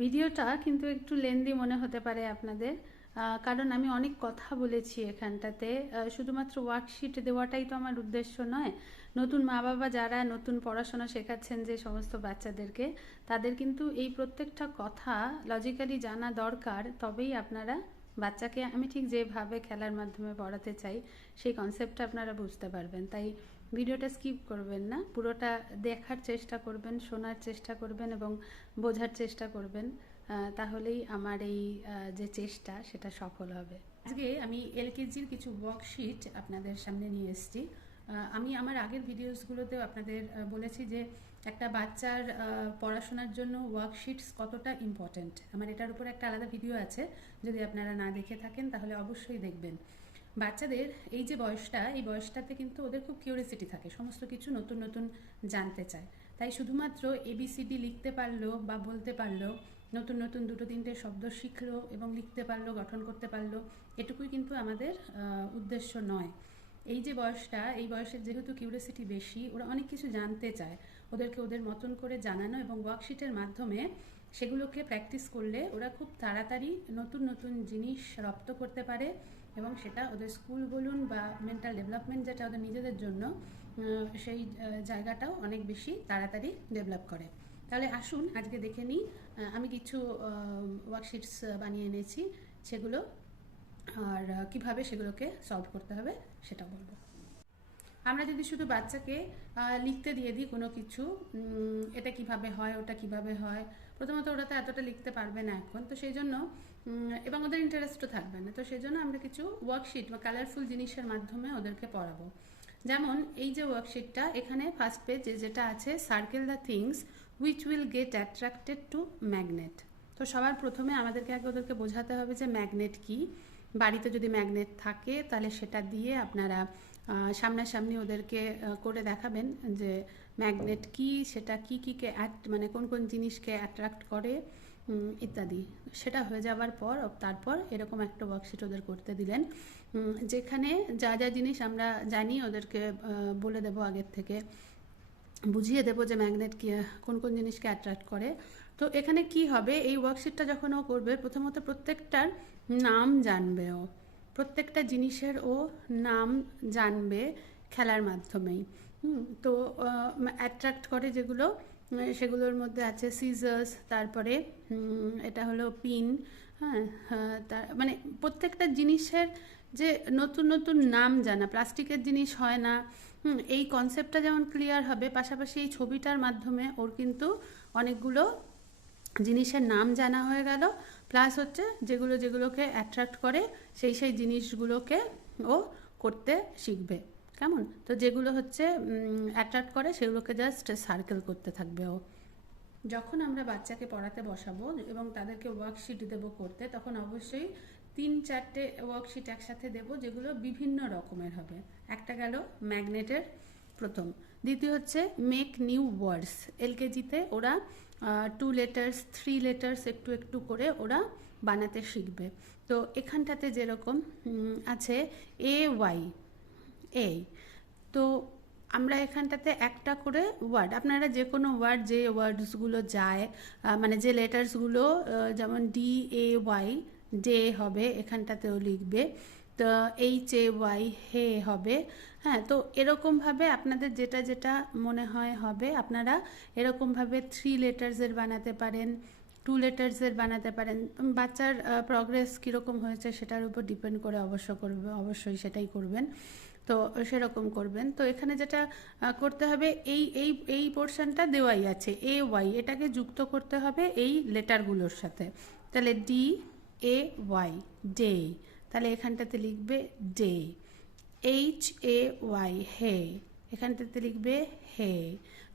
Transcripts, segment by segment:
ভিডিওটা কিন্তু একটু লেন্দি মনে হতে পারে আপনাদের, কারণ আমি অনেক কথা বলেছি এখানটাতে। শুধুমাত্র ওয়ার্কশিট দেওয়াটাই তো আমার উদ্দেশ্য নয়। নতুন মা বাবা যারা নতুন পড়াশোনা শেখাচ্ছেন যে সমস্ত বাচ্চাদেরকে, তাদের কিন্তু এই প্রত্যেকটা কথা লজিক্যালি জানা দরকার। তবেই আপনারা বাচ্চাকে আমি ঠিক যেভাবে খেলার মাধ্যমে পড়াতে চাই সেই কনসেপ্টটা আপনারা বুঝতে পারবেন। তাই ভিডিওটা স্কিপ করবেন না, পুরোটা দেখার চেষ্টা করবেন, শোনার চেষ্টা করবেন এবং বোঝার চেষ্টা করবেন। তাহলেই আমার এই যে চেষ্টা সেটা সফল হবে। আজকে আমি এলকেজির কিছু ওয়ার্কশিট আপনাদের সামনে নিয়ে এসেছি। আমি আমার আগের ভিডিওসগুলোতেও আপনাদের বলেছি যে একটা বাচ্চার পড়াশোনার জন্য ওয়ার্কশিটস কতটা ইম্পর্ট্যান্ট। আমার এটার উপর একটা আলাদা ভিডিও আছে, যদি আপনারা না দেখে থাকেন তাহলে অবশ্যই দেখবেন। বাচ্চাদের এই যে বয়সটা, এই বয়সটাতে কিন্তু ওদের খুব কিউরিয়াসিটি থাকে, সমস্ত কিছু নতুন নতুন জানতে চায়। তাই শুধুমাত্র এবিসিডি লিখতে পারলো বা বলতে পারলো, নতুন নতুন দুটো তিনটে শব্দ শিখলো এবং লিখতে পারলো, গঠন করতে পারলো, এটুকুই কিন্তু আমাদের উদ্দেশ্য নয়। এই যে বয়সটা, এই বয়সের যেহেতু কিউরিয়াসিটি বেশি, ওরা অনেক কিছু জানতে চায়, ওদেরকে ওদের মতন করে জানানো এবং ওয়ার্কশিটের মাধ্যমে সেগুলোকে প্র্যাকটিস করলে ওরা খুব তাড়াতাড়ি নতুন নতুন জিনিস রপ্ত করতে পারে এবং সেটা ওদের স্কুল বলুন বা মেন্টাল ডেভেলপমেন্ট যেটা ওদের নিজেদের জন্য, সেই জায়গাটাও অনেক বেশি তাড়াতাড়ি ডেভেলপ করে। তাহলে আসুন আজকে দেখে নিই আমি কিছু ওয়ার্কশিটস বানিয়ে এনেছি, সেগুলো আর কিভাবে সেগুলোকে সলভ করতে হবে সেটা বলবো। আমরা যদি শুধু বাচ্চাকে লিখতে দিয়ে দিই কোনো কিছু, এটা কিভাবে হয়, ওটা কিভাবে হয়, প্রথমত ওরা তো এতটা লিখতে পারবে না এখন, তো সেই জন্য এবং ওদের ইন্টারেস্টও থাকবে না, তো সেই জন্য আমরা কিছু ওয়ার্কশিট বা কালারফুল জিনিসের মাধ্যমে ওদেরকে পড়াবো। যেমন এই যে ওয়ার্কশিটটা, এখানে ফার্স্ট পেজে যেটা আছে, circle the things which will get attracted to magnet. তো সবার প্রথমে আমাদেরকে আগে ওদেরকে বোঝাতে হবে যে ম্যাগনেট কি। বাড়িতে যদি ম্যাগনেট থাকে তাহলে সেটা দিয়ে আপনারা সামনাসামনি ওদেরকে করে দেখাবেন যে ম্যাগনেট কি, সেটা কি কে মানে কোন কোন জিনিসকে অ্যাট্রাক্ট করে ইত্যাদি। সেটা হয়ে যাওয়ার পর তারপর এরকম একটা ওয়ার্কশিট ওদের করতে দিলেন, যেখানে যা যা জিনিস আমরা জানি ওদেরকে বলে দেবো, আগের থেকে বুঝিয়ে দেবো যে ম্যাগনেট কি, কোন কোন জিনিসকে অ্যাট্রাক্ট করে। তো এখানে কি হবে, এই ওয়ার্কশিটটা যখন ও করবে, প্রথমত প্রত্যেকটার নাম জানবে, ও প্রত্যেকটা জিনিসের ও নাম জানবে খেলার মাধ্যমেই। তো অ্যাট্রাক্ট করে যেগুলো, সেগুলোর মধ্যে আছে সিজার্স, তারপরে এটা হলো পিন, হ্যাঁ, মানে প্রত্যেকটা জিনিসের যে নতুন নতুন নাম জানা, প্লাস্টিকের জিনিস হয় না, এই কনসেপ্টটা যেমন ক্লিয়ার হবে, পাশাপাশি এই ছবিটার মাধ্যমে ওর কিন্তু অনেকগুলো জিনিসের নাম জানা হয়ে গেল, প্লাস হচ্ছে যেগুলোকে অ্যাট্রাক্ট করে সেই জিনিসগুলোকে ও করতে শিখবে। কেমন? তো যেগুলো হচ্ছে অ্যাট্রাক্ট করে সেগুলোকে জাস্ট সার্কেল করতে থাকবে ও। যখন আমরা বাচ্চাকে পড়াতে বসাবো এবং তাদেরকে ওয়ার্কশিট দেবো করতে, তখন অবশ্যই 3-4টে ওয়ার্কশিট একসাথে দেবো, যেগুলো বিভিন্ন রকমের হবে। একটা গেল ম্যাগনেটের প্রথম, দ্বিতীয় হচ্ছে মেক নিউ ওয়ার্ডস। এলকেজিতে ওরা 2 letters 3 letters একটু একটু করে ওরা বানাতে শিখবে। তো এখানটাতে যেরকম আছে AY, তো আমরা এখানটাতে একটা করে ওয়ার্ড, আপনারা যে কোনো ওয়ার্ড, যে ওয়ার্ডসগুলো যায়, মানে যে লেটার্সগুলো, যেমন DAY ডে হবে, এখানটাতেও লিখবে। তো HAY হে হবে। হ্যাঁ, তো এরকমভাবে আপনাদের যেটা যেটা মনে হয় হবে, আপনারা এরকমভাবে 3 letters-এর বানাতে পারেন, 2 letters-এর বানাতে পারেন। বাচ্চার প্রগ্রেস কীরকম হয়েছে সেটার উপর ডিপেন্ড করে অবশ্যই সেটাই করবেন। তো সেরকম করবেন। তো এখানে যেটা করতে হবে, এই পোর্শনটা দেওয়াই আছে AY, এটাকে যুক্ত করতে হবে এই লেটারগুলোর সাথে। তাহলে DAY ডে, তাহলে এখানটাতে লিখবে ডে। HAY হে, এখানটাতে লিখবে হে।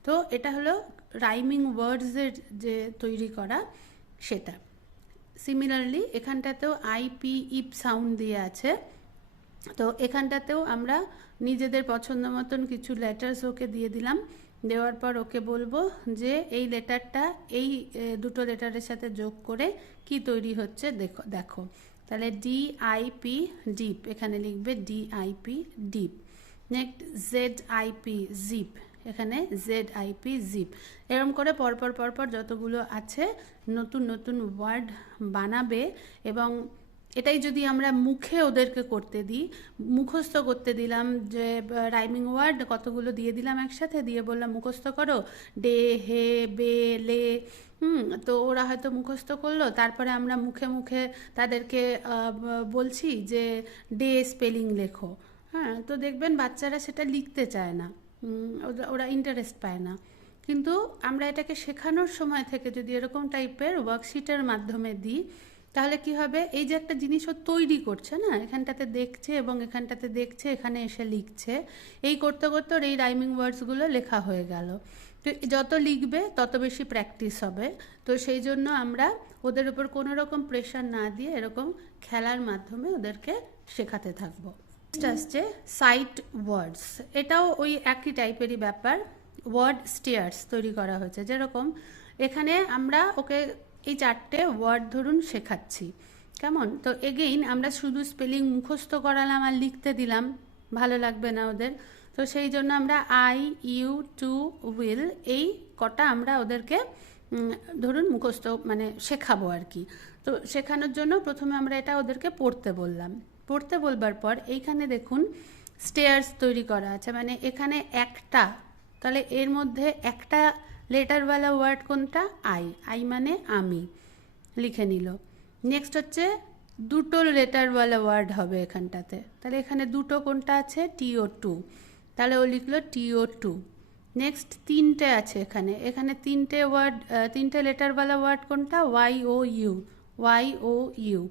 তো এটা হলো রাইমিং ওয়ার্ডসের যে তৈরি করা সেটা। সিমিলারলি এখানটাতেও IP ইপ সাউন্ড দিয়ে আছে, তো এখানটাতেও আমরা নিজেদের পছন্দ মতন কিছু লেটার্স ওকে দিয়ে দিলাম। দেওয়ার পর ওকে বলবো যে এই লেটারটা এই দুটো লেটারের সাথে যোগ করে কি তৈরি হচ্ছে দেখো। তাহলে DIP ডিপ, এখানে লিখবে DIP dip. Next ZIP zip, এখানে ZIP জিপ, এরকম করে পরপর পরপর যতগুলো আছে নতুন নতুন ওয়ার্ড বানাবে। এবং এটাই যদি আমরা মুখে ওদেরকে করতে দিই, মুখস্থ করতে দিলাম, যে রাইমিং ওয়ার্ড কতগুলো দিয়ে দিলাম একসাথে, দিয়ে বললাম মুখস্থ করো, ডে, হে, বে, লে, তো ওরা হয়তো মুখস্থ করলো। তারপরে আমরা মুখে মুখে তাদেরকে বলছি যে ডে স্পেলিং লেখো, হ্যাঁ, তো দেখবেন বাচ্চারা সেটা লিখতে চায় না, ওরা ইন্টারেস্ট পায় না। কিন্তু আমরা এটাকে শেখানোর সময় থেকে যদি এরকম টাইপের ওয়ার্কশিটের মাধ্যমে দিই, তাহলে কি হবে, এই যে একটা জিনিস ও তৈরি করছে না, এখানটাতে দেখছে এবং এখানটাতে দেখছে, এখানে এসে লিখছে, এই করতে করতে ওর এই রাইমিং ওয়ার্ডসগুলো লেখা হয়ে গেল। তো যত লিখবে তত বেশি প্র্যাকটিস হবে। তো সেই জন্য আমরা ওদের উপর কোনো রকম প্রেশার না দিয়ে এরকম খেলার মাধ্যমে ওদেরকে শেখাতে থাকবো। আসছে সাইট ওয়ার্ডস, এটাও ওই একই টাইপেরই ব্যাপার। ওয়ার্ড স্টেয়ার্স তৈরি করা হয়েছে, যেরকম এখানে আমরা ওকে এই 4টে ওয়ার্ড ধরুন শেখাচ্ছি, কেমন? তো এগেইন আমরা শুধু স্পেলিং মুখস্থ করালাম আর লিখতে দিলাম, ভালো লাগবে না ওদের। তো সেই জন্য আমরা I, you, to, will এই কটা আমরা ওদেরকে ধরুন মুখস্থ মানে শেখাবো আর কি। তো শেখানোর জন্য প্রথমে আমরা এটা ওদেরকে পড়তে বললাম। পড়তে বলবার পর এইখানে দেখুন স্টেয়ার্স তৈরি করা আছে, মানে এখানে একটা, তাহলে এর মধ্যে একটা লেটারওয়ালা ওয়ার্ড কোনটা? আই মানে আমি, লিখে নিল। নেক্সট হচ্ছে দুটো লেটারওয়ালা ওয়ার্ড হবে এখানটাতে, তাহলে এখানে দুটো কোনটা আছে? TO2, তাহলে ও লিখলো TO2। নেক্সট তিনটে আছে এখানে, এখানে তিনটে ওয়ার্ড, তিনটে লেটারওয়ালা ওয়ার্ড কোনটা? YOU।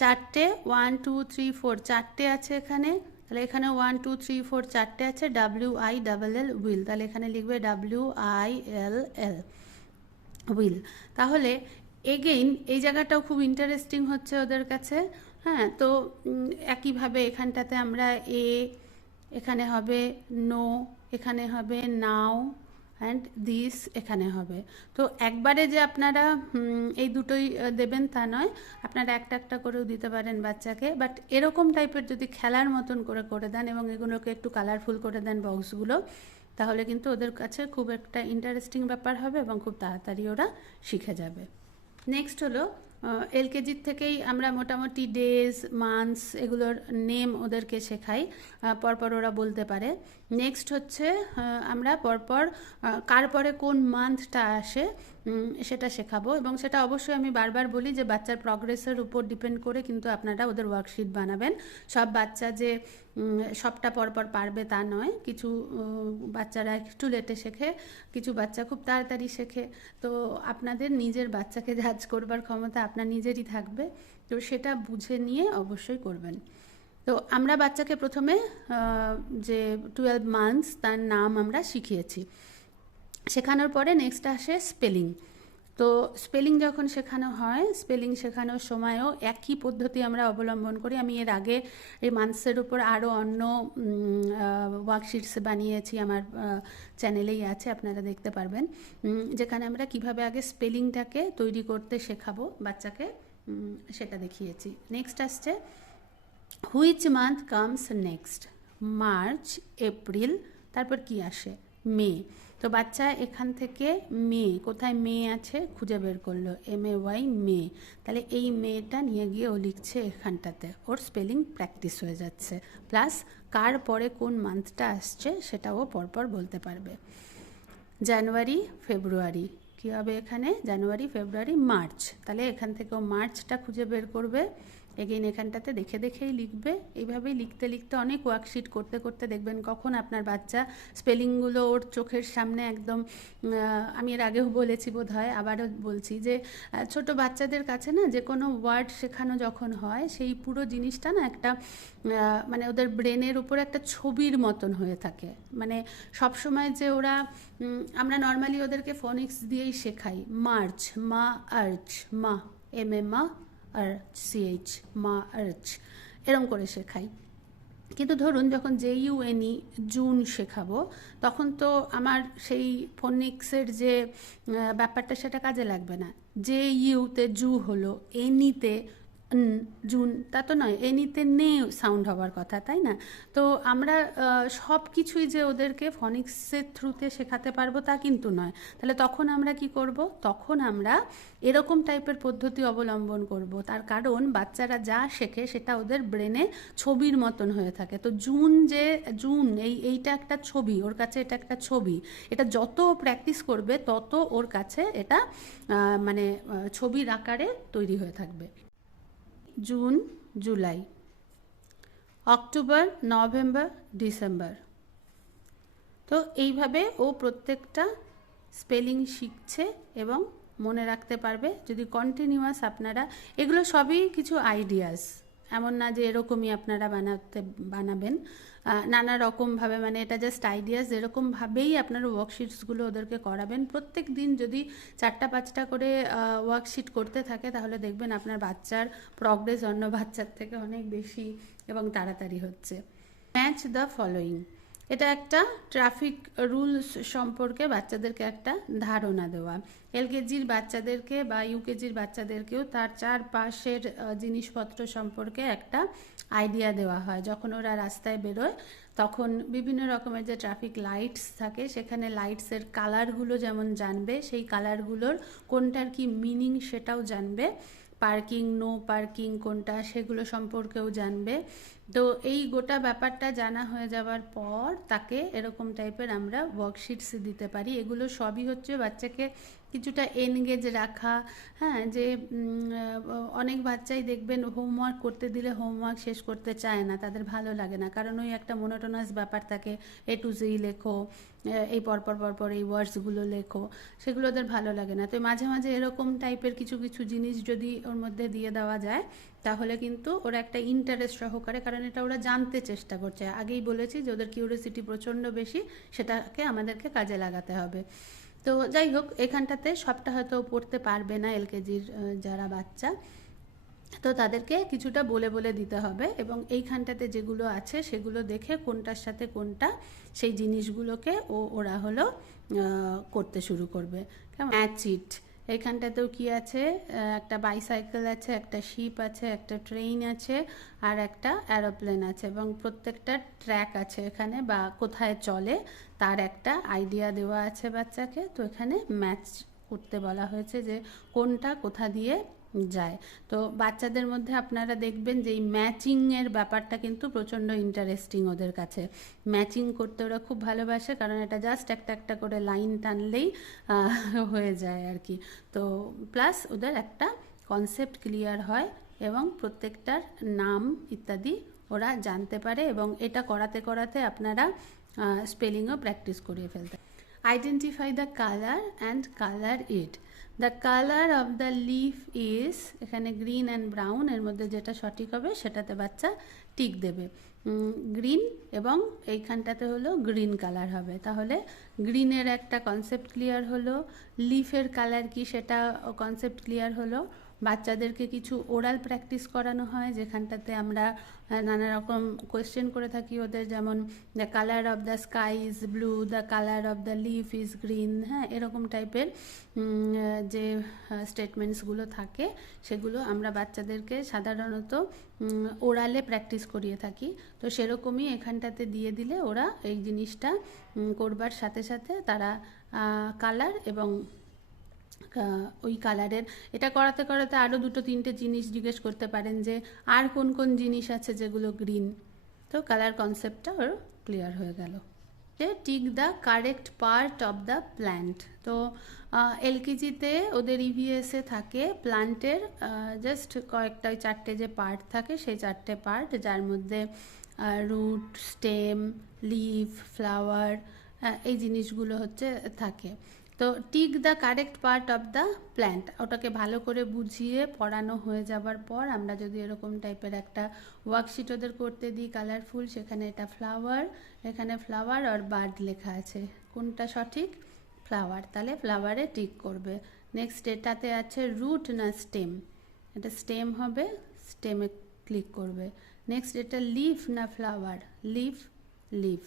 চারটে 1 2 3 4 চারটে আছে এখানে, তাহলে এখানে 1 2 3 4 চারটে আছে WILL উইল, তাহলে এখানে লিখবে WILL উইল। তাহলে এগেইন এই জায়গাটাও খুব ইন্টারেস্টিং হচ্ছে ওদের কাছে, হ্যাঁ। তো একইভাবে এখানটাতে আমরা এখানে হবে নো, এখানে হবে নাও অ্যান্ড দিস, এখানে হবে। তো একবারে যে আপনারা এই দুটোই দেবেন তা নয়, আপনারা একটা একটা করেও দিতে পারেন বাচ্চাকে, বাট এরকম টাইপের যদি খেলার মতন করে দেন এবং এগুলোকে একটু কালারফুল করে দেন বক্সগুলো, তাহলে কিন্তু ওদের কাছে খুব একটা ইন্টারেস্টিং ব্যাপার হবে এবং খুব তাড়াতাড়ি ওরা শিখে যাবে। নেক্সট হলো LKG থেকেই আমরা মোটামুটি ডেজ, মান্থস এগুলোর নেম ওদেরকে শেখাই, পরপর ওরা বলতে পারে। নেক্সট হচ্ছে আমরা পরপর কার পরে কোন মান্থটা আসে সেটা শেখাবো, এবং সেটা অবশ্যই আমি বারবার বলি যে বাচ্চার প্রগ্রেসের উপর ডিপেন্ড করে কিন্তু আপনারা ওদের ওয়ার্কশিট বানাবেন। সব বাচ্চা যে সবটা পরপর পারবে তা নয়, কিছু বাচ্চারা একটু লেটে শেখে, কিছু বাচ্চা খুব তাড়াতাড়ি শেখে। তো আপনাদের নিজের বাচ্চাকে জাজ করবার ক্ষমতা আপনার নিজেরই থাকবে, তো সেটা বুঝে নিয়ে অবশ্যই করবেন। তো আমরা বাচ্চাকে প্রথমে যে 12 মান্থস তার নাম আমরা শিখিয়েছি, শেখানোর পরে নেক্সট আসে স্পেলিং। তো স্পেলিং যখন শেখানো হয়, স্পেলিং শেখানোর সময়ও একই পদ্ধতি আমরা অবলম্বন করি। আমি এর আগে এই মান্থসের উপর আরও অন্য ওয়ার্কশিটস বানিয়েছি, আমার চ্যানেলেই আছে, আপনারা দেখতে পারবেন, যেখানে আমরা কিভাবে আগে স্পেলিংটাকে তৈরি করতে শেখাবো বাচ্চাকে, সেটা দেখিয়েছি। নেক্সট আসছে which month comes next, March, April, তারপর কি আসে? মে। তো বাচ্চা এখান থেকে মে, কোথায় মে আছে খুঁজে বের করলো, MAY মে, তাহলে এই মেটা নিয়ে গিয়ে ও লিখছে এখানটাতে, ওর স্পেলিং প্র্যাকটিস হয়ে যাচ্ছে, প্লাস কার পরে কোন মান্থটা আসছে সেটাও পরপর বলতে পারবে। জানুয়ারি, ফেব্রুয়ারি, কী হবে এখানে? জানুয়ারি, ফেব্রুয়ারি, মার্চ, তাহলে এখান থেকেও মার্চটা খুঁজে বের করবে। এগেইন এখানটাতে দেখে দেখেই লিখবে। এইভাবেই লিখতে লিখতে অনেক ওয়ার্কশিট করতে করতে দেখবেন কখন আপনার বাচ্চা স্পেলিংগুলো ওর চোখের সামনে একদম, আমি এর আগেও বলেছি বোধ হয়, আবারও বলছি যে ছোট বাচ্চাদের কাছে না যে কোনো ওয়ার্ড শেখানো যখন হয়, সেই পুরো জিনিসটা না একটা মানে ওদের ব্রেনের উপরে একটা ছবির মতন হয়ে থাকে। মানে সবসময় যে ওরা, আমরা নর্মালি ওদেরকে ফোনিক্স দিয়েই শেখাই, মার্চ, মা, আর্চ, মা, মা, আর CH, মা, আর্চ, এরম করে শেখাই। কিন্তু ধরুন যখন JUNE জুন শেখাবো, তখন তো আমার সেই ফোনিক্সের যে ব্যাপারটা সেটা কাজে লাগবে না। JUতে জু হলো, এনিতে জুন তা তো নয়, এনিতে নে সাউন্ড হওয়ার কথা, তাই না? তো আমরা সব কিছুই যে ওদেরকে ফনিক্সের থ্রুতে শেখাতে পারবো তা কিন্তু নয়। তাহলে তখন আমরা কি করব? তখন আমরা এরকম টাইপের পদ্ধতি অবলম্বন করব। তার কারণ বাচ্চারা যা শেখে সেটা ওদের ব্রেনে ছবির মতন হয়ে থাকে। তো জুন এইটা একটা ছবি, ওর কাছে এটা একটা ছবি। এটা যত প্র্যাকটিস করবে তত ওর কাছে এটা মানে ছবির আকারে তৈরি হয়ে থাকবে। June, July, October, November, December. তো এইভাবে ও প্রত্যেকটা স্পেলিং শিখছে এবং মনে রাখতে পারবে যদি কন্টিনিউয়াস আপনারা, এগুলো সবই কিছু আইডিয়াস, এমন না যে এরকমই আপনারা বানাবেন নানা রকমভাবে, মানে এটা জাস্ট আইডিয়াস। যেরকমভাবেই আপনারা ওয়ার্কশিটসগুলো ওদেরকে করাবেন, প্রত্যেক দিন যদি 4-5টা করে ওয়ার্কশিট করতে থাকে তাহলে দেখবেন আপনার বাচ্চার প্রগ্রেস অন্য বাচ্চার থেকে অনেক বেশি এবং তাড়াতাড়ি হচ্ছে। ম্যাচ দ্য ফলোয়িং, এটা একটা ট্রাফিক রুলস সম্পর্কে বাচ্চাদেরকে একটা ধারণা দেওয়া। এলকেজির বাচ্চাদেরকে বা ইউকেজির বাচ্চাদেরকেও তার চারপাশের জিনিসপত্র সম্পর্কে একটা আইডিয়া দেওয়া হয়। যখন ওরা রাস্তায় বেরোয় তখন বিভিন্ন রকমের যে ট্রাফিক লাইটস থাকে সেখানে লাইটসের কালারগুলো যেমন জানবে, সেই কালারগুলোর কোনটার কি মিনিং সেটাও জানবে, পার্কিং নো পার্কিং কোনটা সেগুলো সম্পর্কেও জানবে। তো এই গোটা ব্যাপারটা জানা হয়ে যাওয়ার পর তাকে এরকম টাইপের আমরা ওয়ার্কশিটস দিতে পারি। এগুলো সবই হচ্ছে বাচ্চাকে কিছুটা এনগেজ রাখা। হ্যাঁ, যে অনেক বাচ্চাই দেখবেন হোমওয়ার্ক করতে দিলে হোমওয়ার্ক শেষ করতে চায় না, তাদের ভালো লাগে না, কারণ ওই একটা মোনোটোনাস ব্যাপার থাকে, A to Z লেখো, এই পরপর এই ওয়ার্ডসগুলো লেখো, সেগুলো ওদের ভালো লাগে না। তো মাঝে মাঝে এরকম টাইপের কিছু কিছু জিনিস যদি ওর মধ্যে দিয়ে দেওয়া যায় তাহলে কিন্তু ওরা একটা ইন্টারেস্ট সহকারে, কারণ এটা ওরা জানতে চেষ্টা করছে, আগেই বলেছি যে ওদের কিউরিওসিটি প্রচণ্ড বেশি, সেটাকে আমাদেরকে কাজে লাগাতে হবে। তো যাই হোক, এখানটাতে সবটা হয়তো পড়তে পারবে না এলকেজির যারা বাচ্চা, তো তাদেরকে কিছুটা বলে বলে দিতে হবে এবং এইখানটাতে যেগুলো আছে সেগুলো দেখে কোনটার সাথে কোনটা সেই জিনিসগুলোকে ওরা হলো করতে শুরু করবে। ম্যাচ ইট, এইখানটাতেও কি আছে, একটা বাইসাইকেল আছে, একটা শিপ আছে, একটা ট্রেন আছে আর একটা অ্যারোপ্লেন আছে এবং প্রত্যেকটা ট্র্যাক আছে এখানে বা কোথায় চলে তার একটা আইডিয়া দেওয়া আছে বাচ্চাকে। তো এখানে ম্যাচ করতে বলা হয়েছে যে কোনটা কোথা দিয়ে যায়। তো বাচ্চাদের মধ্যে আপনারা দেখবেন যে এই ম্যাচিংয়ের ব্যাপারটা কিন্তু প্রচণ্ড ইন্টারেস্টিং ওদের কাছে। ম্যাচিং করতে ওরা খুব ভালোবাসে, কারণ এটা জাস্ট একটা একটা করে লাইন টানলেই হয়ে যায় আর কি। তো প্লাস ওদের একটা কনসেপ্ট ক্লিয়ার হয় এবং প্রত্যেকটার নাম ইত্যাদি ওরা জানতে পারে এবং এটা করাতে করাতে আপনারা স্পেলিংও প্র্যাকটিস করিয়ে ফেলতে। Identify the colour and colour it. The colour of the leaf is, এখানে গ্রিন অ্যান্ড ব্রাউন, এর মধ্যে যেটা সঠিক হবে সেটাতে বাচ্চা টিক দেবে। গ্রিন এবং এইখানটাতে হলো গ্রিন কালার হবে, তাহলে গ্রিনের একটা কনসেপ্ট ক্লিয়ার হলো। লিফের কালার কি সেটা কনসেপ্ট ক্লিয়ার হলো। বাচ্চাদেরকে কিছু ওরাল প্র্যাকটিস করানো হয় যেখানটাতে আমরা নানা রকম কোয়েশ্চেন করে থাকি ওদের, যেমন the colour of the sky is blue, the colour of the leaf is green. হ্যাঁ, এরকম টাইপের যে স্টেটমেন্টসগুলো থাকে সেগুলো আমরা বাচ্চাদেরকে সাধারণত ওরালে প্র্যাকটিস করিয়ে থাকি। তো সেরকমই এখানটাতে দিয়ে দিলে ওরা এই জিনিসটা করবার সাথে সাথে তারা কালার এবং ওই কালারের এটা করাতে করাতে আরও 2-3টে জিনিস জিজ্ঞেস করতে পারেন যে আর কোন কোন জিনিস আছে যেগুলো গ্রিন। তো কালার কনসেপ্টটা ওর ক্লিয়ার হয়ে গেল। যে tick the correct part of the plant. তো এলকেজিতে ওদের ইভিএসে থাকে প্ল্যান্টের জাস্ট কয়েকটা 4টে যে পার্ট থাকে সেই 4টে পার্ট, যার মধ্যে রুট, স্টেম, লিফ, ফ্লাওয়ার, এই জিনিসগুলো হচ্ছে থাকে। তো tick the correct part of the plant, ওটাকে ভালো করে বুঝিয়ে পড়ানো হয়ে যাবার পর আমরা যদি এরকম টাইপের একটা ওয়ার্কশিট ওদের করতে দিই কালারফুল, সেখানে এটা ফ্লাওয়ার, এখানে ফ্লাওয়ার আর বার্ড লেখা আছে, কোনটা সঠিক? ফ্লাওয়ার, তাহলে ফ্লাওয়ারে টিক করবে। নেক্সট এটাতে আছে রুট না স্টেম, এটা স্টেম হবে, স্টেমে ক্লিক করবে। নেক্সট এটা লিফ না ফ্লাওয়ার, লিফ, লিফ।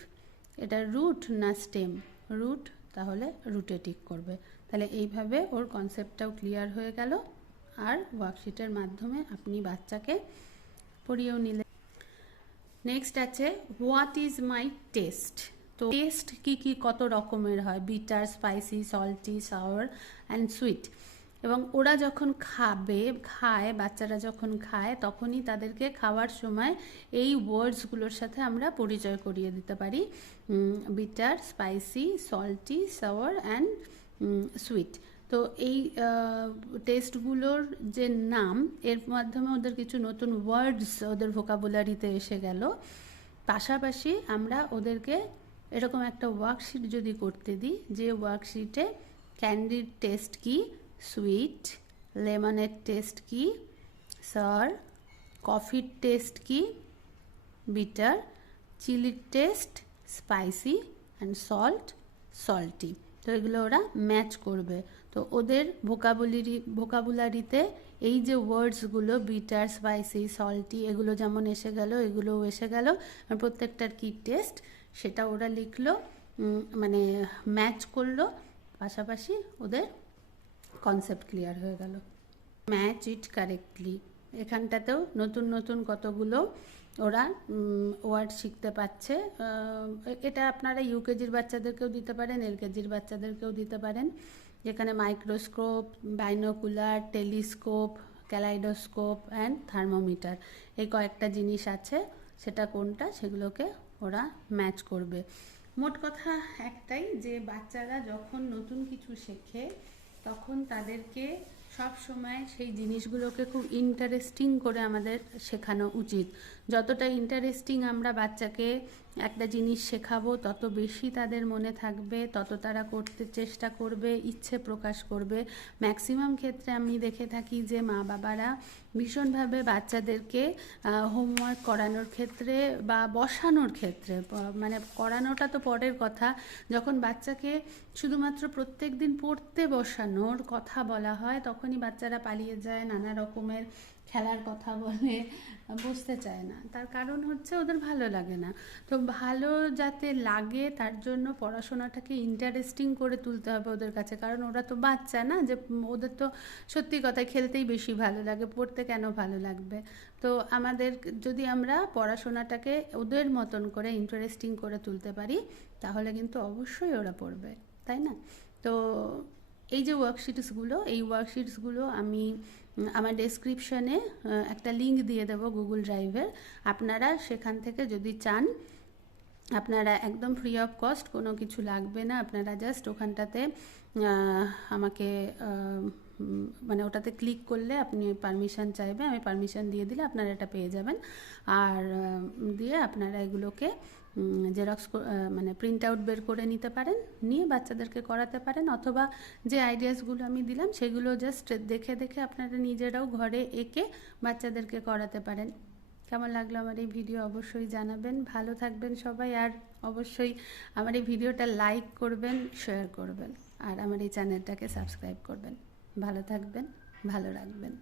এটা রুট না স্টেম, রুট, তাহলে রুটে টিক করবে। তাহলে এইভাবে ওর কনসেপ্টটাও ক্লিয়ার হয়ে গেল আর ওয়ার্কশিটের মাধ্যমে আপনি বাচ্চাকে পড়িয়েও নিলেন। নেক্সট আছে হোয়াট ইজ মাই টেস্ট। তো টেস্ট কি কত রকমের হয়, bitter, spicy, salty, sour and sweet. এবং ওরা যখন খায় বাচ্চারা যখন খায় তখনই তাদেরকে খাওয়ার সময় এই ওয়ার্ডসগুলোর সাথে আমরা পরিচয় করিয়ে দিতে পারি, bitter, spicy, salty, sour and sweet. তো এই টেস্টগুলোর যে নাম, এর মাধ্যমে ওদের কিছু নতুন ওয়ার্ডস ওদের ভোকাবুলারিতে এসে গেল। পাশাপাশি আমরা ওদেরকে এরকম একটা ওয়ার্কশিট যদি করতে দিই, যে ওয়ার্কশিটে ক্যান্ডির টেস্ট কি, সুইট, লেমনের টেস্ট কি, সাওয়ার, কফির টেস্ট কি, বিটার, চিলির টেস্ট স্পাইসি অ্যান্ড সল্টি। তো এগুলো ওরা ম্যাচ করবে। তো ওদের ভোকাবুলারিতে এই যে ওয়ার্ডসগুলো বিটার, স্পাইসি, সল্টি, এগুলো যেমন এসে গেল, এগুলোও এসে গেল। প্রত্যেকটার কি টেস্ট সেটা ওরা লিখলো, মানে ম্যাচ করলো, পাশাপাশি ওদের কনসেপ্ট ক্লিয়ার হয়ে গেল। ম্যাচ ইট কারেক্টলি, এখানটাতেও নতুন নতুন কতগুলো ওরা ওয়ার্ড শিখতে পাচ্ছে। এটা আপনারা ইউকেজির বাচ্চাদেরকেও দিতে পারেন, এলকেজির বাচ্চাদেরকেও দিতে পারেন, যেখানে microscope, binocular, telescope, kaleidoscope and thermometer, এই কয়েকটা জিনিস আছে। সেটা কোনটা সেগুলোকে ওরা ম্যাচ করবে। মোট কথা একটাই, যে বাচ্চারা যখন নতুন কিছু শেখে তখন তাদেরকে সব সময় সেই জিনিসগুলোকে খুব ইন্টারেস্টিং করে আমাদের শেখানো উচিত। যতটা ইন্টারেস্টিং আমরা বাচ্চাকে একটা জিনিস শেখাবো তত বেশি তাদের মনে থাকবে, তত তারা করতে চেষ্টা করবে, ইচ্ছে প্রকাশ করবে। ম্যাক্সিমাম ক্ষেত্রে আমি দেখে থাকি যে মা বাবারা ভীষণভাবে বাচ্চাদেরকে হোমওয়ার্ক করানোর ক্ষেত্রে বা বসানোর ক্ষেত্রে, মানে করানোটা তো পরের কথা, যখন বাচ্চাকে শুধুমাত্র প্রত্যেক দিন পড়তে বসানোর কথা বলা হয় তখনই বাচ্চারা পালিয়ে যায়, নানা রকমের খেলার কথা বলে, বুঝতে চায় না। তার কারণ হচ্ছে ওদের ভালো লাগে না। তো ভালো যাতে লাগে তার জন্য পড়াশোনাটাকে ইন্টারেস্টিং করে তুলতে হবে ওদের কাছে, কারণ ওরা তো বাচ্চা না, যে ওদের তো সত্যি কথায় খেলতেই বেশি ভালো লাগে, পড়তে কেন ভালো লাগবে। তো আমাদের যদি আমরা পড়াশোনাটাকে ওদের মতন করে ইন্টারেস্টিং করে তুলতে পারি তাহলে কিন্তু অবশ্যই ওরা পড়বে, তাই না? তো এই যে ওয়ার্কশিটসগুলো আমি আমার ডেসক্রিপশনে একটা লিঙ্ক দিয়ে দেবো গুগল ড্রাইভের। আপনারা সেখান থেকে যদি চান, আপনারা একদম ফ্রি অফ কস্ট, কোনো কিছু লাগবে না, আপনারা জাস্ট ওখানটাতে আমাকে মানে ওটাতে ক্লিক করলে আপনি পারমিশন চাইবে, আমি পারমিশন দিয়ে দিলে আপনারা এটা পেয়ে যাবেন। আর দিয়ে আপনারা এগুলোকে জেরক্স মানে প্রিন্ট আউট বের করে নিতে পারেন, নিয়ে বাচ্চাদেরকে করাতে পারেন, অথবা যে আইডিয়াসগুলো আমি দিলাম সেগুলো জাস্ট দেখে দেখে আপনারা নিজেরাও ঘরে এঁকে বাচ্চাদেরকে করাতে পারেন। কেমন লাগলো আমার এই ভিডিও অবশ্যই জানাবেন। ভালো থাকবেন সবাই, আর অবশ্যই আমার এই ভিডিওটা লাইক করবেন, শেয়ার করবেন, আর আমার এই চ্যানেলটাকে সাবস্ক্রাইব করবেন। ভালো থাকবেন, ভালো রাখবেন।